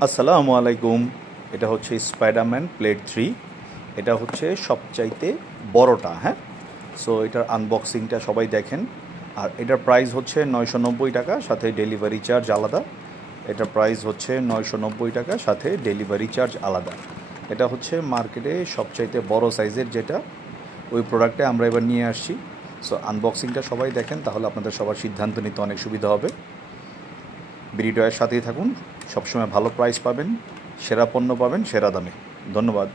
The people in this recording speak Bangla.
আসসালামু আলাইকুম। এটা হচ্ছে স্পাইডারম্যান প্লেট 3। এটা হচ্ছে সবচাইতে বড়টা, হ্যাঁ। সো এটার আনবক্সিংটা সবাই দেখেন। আর এটার প্রাইস হচ্ছে 990 টাকা, সাথে ডেলিভারি চার্জ আলাদা। এটার প্রাইস হচ্ছে 990 টাকা, সাথে ডেলিভারি চার্জ আলাদা। এটা হচ্ছে মার্কেটে সবচাইতে বড় সাইজের যেটা, ওই প্রোডাক্টে আমরা এবার নিয়ে আসছি। সো আনবক্সিংটা সবাই দেখেন, তাহলে আপনাদের সবার সিদ্ধান্ত নিতে অনেক সুবিধা হবে। ভিডিওটার সাথেই থাকুন, সবসময় ভালো প্রাইস পাবেন, সেরা পণ্য পাবেন সেরা দামে। ধন্যবাদ।